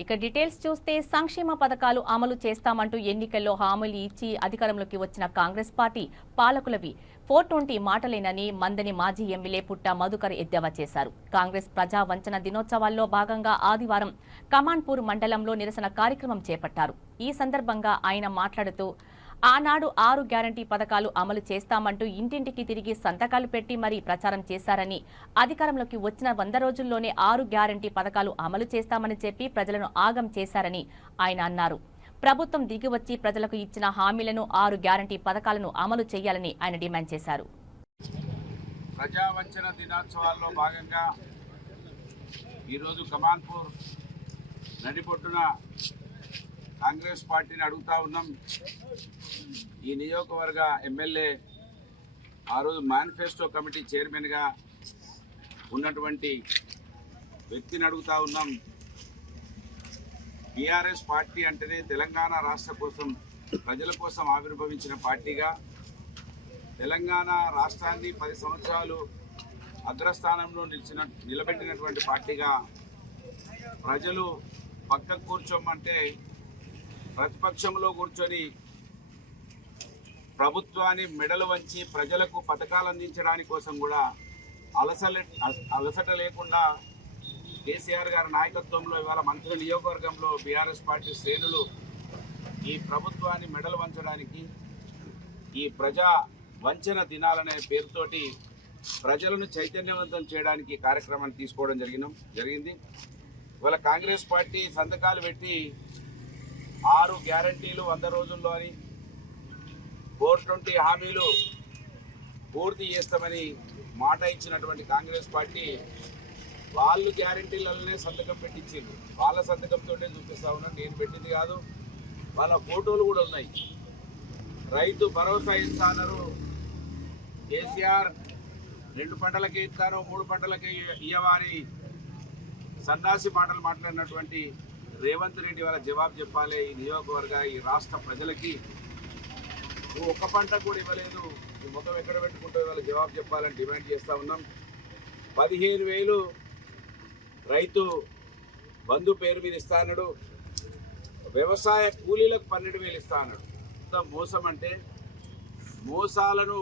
ఇక డీటెయిల్స్ చూస్తే సంక్షేమ పథకాలు అమలు చేస్తామంటూ ఎన్నికల్లో హామీలు ఇచ్చి అధికారంలోకి వచ్చిన కాంగ్రెస్ పార్టీ పాలకులవి. ఫోర్ ట్వంటీ మాటలేనని మందని మాజీ ఎమ్మెల్యే పుట్ట మధుకర్ ఎద్దేవా చేశారు. కాంగ్రెస్ ప్రజా వంచన దినోత్సవాల్లో భాగంగా ఆదివారం కమాన్పూర్ మండలంలో నిరసన కార్యక్రమం చేపట్టారు. ఈ సందర్భంగా ఆయన మాట్లాడుతూ ఆనాడు ఆరు గ్యారంటీ పథకాలు అమలు చేస్తామంటూ ఇంటింటికి తిరిగి సంతకాలు పెట్టి మరీ ప్రచారం చేశారని అధికారంలోకి వచ్చిన వంద రోజుల్లోనే ఆరు గ్యారంటీ పథకాలు అమలు చేస్తామని చెప్పి ప్రజలను ఆగం చేశారని ఆయన అన్నారు. ప్రభుత్వం దిగివచ్చి ప్రజలకు ఇచ్చిన హామీలను ఆరు గ్యారంటీ పథకాలను అమలు చేయాలని ఆయన డిమాండ్ చేశారు. ప్రజావంచన దినోత్సవాల్లో భాగంగా ఈరోజు కమాన్పూర్ నడిపొట్టున కాంగ్రెస్ పార్టీని అడుగుతా ఉన్నాం. ఈ నియోజకవర్గ ఎమ్మెల్యే ఆ రోజు మేనిఫెస్టో కమిటీ చైర్మన్గా ఉన్నటువంటి వ్యక్తిని అడుగుతా ఉన్నాం. బీఆర్ఎస్ పార్టీ అంటేనే తెలంగాణ రాష్ట్ర కోసం ప్రజల కోసం ఆవిర్భవించిన పార్టీగా తెలంగాణ రాష్ట్రాన్ని పది సంవత్సరాలు అగ్రస్థానంలో నిలిచిన నిలబెట్టినటువంటి పార్టీగా ప్రజలు పక్కకు కూర్చోమంటే ప్రతిపక్షంలో కూర్చొని ప్రభుత్వాన్ని మెడలు వంచి ప్రజలకు పథకాలు అందించడానికి కోసం కూడా అలసల అలసట లేకుండా కేసీఆర్ గారి నాయకత్వంలో ఇవాళ మంత్రి నియోజకవర్గంలో బీఆర్ఎస్ పార్టీ శ్రేణులు ఈ ప్రభుత్వాన్ని మెడలు వంచడానికి ఈ ప్రజా వంచన దినాలనే పేరుతోటి ప్రజలను చైతన్యవంతం చేయడానికి కార్యక్రమాన్ని తీసుకోవడం జరిగిన జరిగింది. ఇవాళ కాంగ్రెస్ పార్టీ సంతకాలు పెట్టి ఆరు గ్యారంటీలు వంద రోజుల్లో అని ఫోర్ ట్వంటీ హామీలు పూర్తి చేస్తామని మాట ఇచ్చినటువంటి కాంగ్రెస్ పార్టీ వాళ్ళు గ్యారంటీలలోనే సంతకం పెట్టించిండ్రు వాళ్ళ సంతకంతో చూపిస్తా ఉన్నా నేను పెట్టింది కాదు. వాళ్ళ ఫోటోలు కూడా ఉన్నాయి. రైతు భరోసా ఇస్తానరు కేసీఆర్ రెండు పంటలకే ఇస్తాను మూడు పంటలకి ఇయ్యవారి సన్నాసి మాటలు మాట్లాడినటువంటి రేవంత్ రెడ్డి వాళ్ళ జవాబు చెప్పాలి. ఈ నియోజకవర్గ ఈ రాష్ట్ర ప్రజలకి. నువ్వు ఒక్క పంట కూడా ఇవ్వలేదు. ఈ మొత్తం ఎక్కడ పెట్టుకుంటావు వాళ్ళ జవాబు చెప్పాలని డిమాండ్ చేస్తూ ఉన్నాం. పదిహేను వేలు రైతు బంధు పేరు మీద ఇస్తా వ్యవసాయ కూలీలకు పన్నెండు వేలు ఇస్తా మోసం అంటే మోసాలను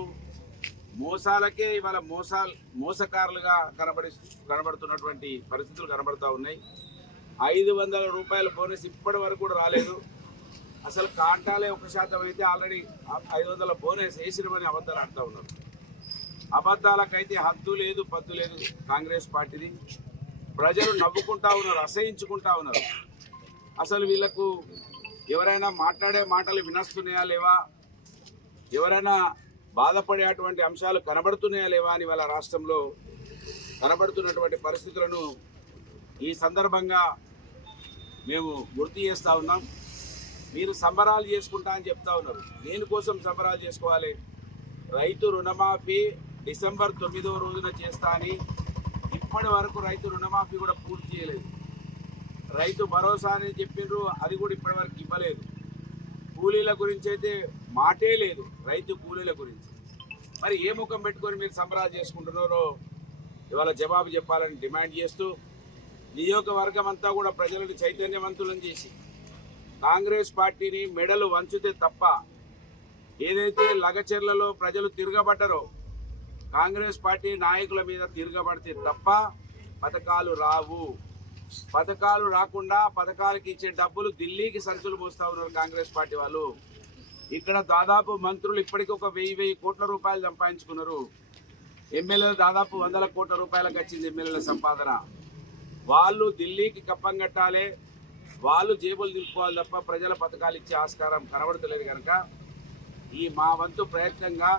మోసాలకే ఇవాళ మోసాలు మోసకారులుగా కనబడి కనబడుతున్నటువంటి పరిస్థితులు కనబడుతూ ఉన్నాయి. ఐదు వందల రూపాయల బోనస్ ఇప్పటి వరకు కూడా రాలేదు. అసలు కాంటాలే ఒక శాతం అయితే ఆల్రెడీ ఐదు వందల బోనస్ వేసినమని అబద్ధాలు ఆడుతూ ఉన్నారు. అబద్ధాలకైతే హద్దు లేదు పద్దు లేదు కాంగ్రెస్ పార్టీది. ప్రజలు నవ్వుకుంటా ఉన్నారు అసహించుకుంటా ఉన్నారు. అసలు వీళ్ళకు ఎవరైనా మాట్లాడే మాటలు వినస్తున్నాయా లేవా? ఎవరైనా బాధపడేటువంటి అంశాలు కనబడుతున్నాయా లేవా అని వాళ్ళ రాష్ట్రంలో కనబడుతున్నటువంటి పరిస్థితులను ఈ సందర్భంగా మేము గుర్తు చేస్తూ ఉన్నాం. మీరు సంబరాలు చేసుకుంటా అని చెప్తా ఉన్నారు. దేనికోసం సంబరాలు చేసుకోవాలి? రైతు రుణమాఫీ డిసెంబర్ తొమ్మిదవ రోజున చేస్తా అని ఇప్పటి వరకు రైతు రుణమాఫీ కూడా పూర్తి చేయలేదు. రైతు భరోసా అని చెప్పిండ్రు అది కూడా ఇప్పటి వరకు ఇవ్వలేదు. కూలీల గురించి అయితే మాటే లేదు రైతు కూలీల గురించి. మరి ఏ ముఖం పెట్టుకొని మీరు సంబరాలు చేసుకుంటున్నారో ఇవాళ జవాబు చెప్పాలని డిమాండ్ చేస్తూ నియోజకవర్గం అంతా కూడా ప్రజలను చైతన్యవంతులను చేసి కాంగ్రెస్ పార్టీని మెడలు వంచితే తప్ప ఏదైతే లగచెర్లలో ప్రజలు తిరగబడ్డరో కాంగ్రెస్ పార్టీ నాయకుల మీద తిరగబడితే తప్ప పథకాలు రావు. పథకాలు రాకుండా పథకాలకి ఇచ్చే డబ్బులు ఢిల్లీకి సంచులు మోస్తా ఉన్నారు కాంగ్రెస్ పార్టీ వాళ్ళు. ఇక్కడ దాదాపు మంత్రులు ఇప్పటికీ ఒక వెయ్యి వెయ్యి కోట్ల రూపాయలు సంపాదించుకున్నారు. ఎమ్మెల్యేలు దాదాపు వందల కోట్ల రూపాయలకు వచ్చింది ఎమ్మెల్యేల సంపాదన. వాళ్ళు ఢిల్లీకి కప్పం కట్టాలి వాళ్ళు జేబులు దింపుకోవాలి తప్ప ప్రజల పథకాలు ఇచ్చే ఆస్కారం కనబడతలేదు కనుక ఈ మా వంతు ప్రయత్నంగా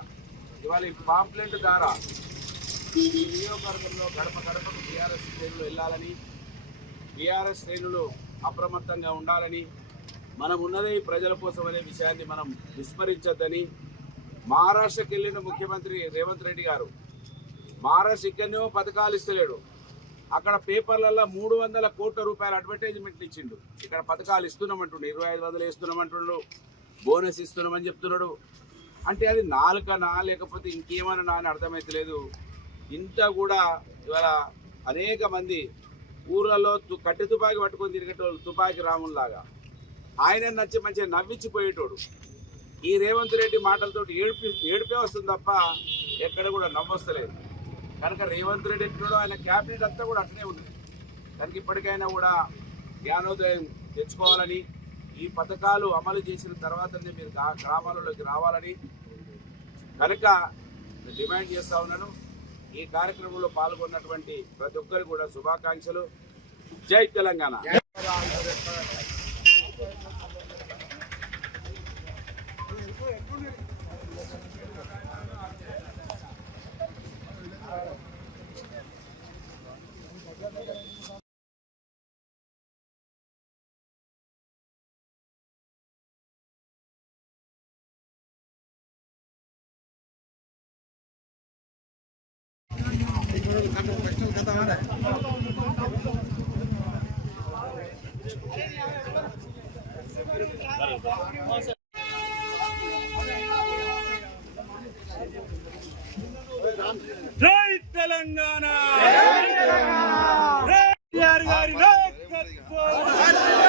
ఇవాళ ఈ పాంప్లెంట్ ద్వారా ఈ నియోజకవర్గంలో గడప గడపకు బీఆర్ఎస్ శ్రేణులు వెళ్ళాలని బీఆర్ఎస్ శ్రేణులు అప్రమత్తంగా ఉండాలని మనం ఉన్నదే ఈ ప్రజల కోసం అనే విషయాన్ని మనం విస్మరించొద్దని మహారాష్ట్రకి వెళ్ళిన ముఖ్యమంత్రి రేవంత్ రెడ్డి గారు. మహారాష్ట్ర ఇక్కడనేమో పథకాలు ఇస్తలేడు. అక్కడ పేపర్లలో మూడు వందల కోట్ల రూపాయల అడ్వర్టైజ్మెంట్లు ఇచ్చిండు. ఇక్కడ పథకాలు ఇస్తున్నామంటుండు ఇరవై ఐదు వందలు ఇస్తున్నామంటుండు బోనస్ ఇస్తున్నామని చెప్తున్నాడు. అంటే అది నాలుకనా లేకపోతే ఇంకేమన్నా అని అర్థమైతలేదు. ఇంత కూడా ఇవాళ అనేక మంది ఊర్లలో తు- కట్టె తుపాకి పట్టుకొని తిరిగేటోళ్ళు తుపాకి రాముల్లాగా. ఆయన నచ్చి మంచిగా నవ్వించిపోయేటోడు ఈ రేవంత్ రెడ్డి మాటలతో ఏడిపి ఏడిపే వస్తుంది తప్ప ఎక్కడ కూడా నవ్వొస్తలేదు. కనుక రేవంత్ రెడ్డి ఎట్లుడో ఆయన క్యాబినెట్ అంతా కూడా అట్లనే ఉంది. కనుక ఇప్పటికైనా కూడా జ్ఞానోదయం తెచ్చుకోవాలని ఈ పథకాలు అమలు చేసిన తర్వాతనే మీరు గ్రామాలలోకి రావాలని కనుక డిమాండ్ చేస్తా ఉన్నాను. ఈ కార్యక్రమంలో పాల్గొన్నటువంటి ప్రతి ఒక్కరికి కూడా శుభాకాంక్షలు. జై తెలంగాణ. జై తెలంగాణ గారి నాయకత్వం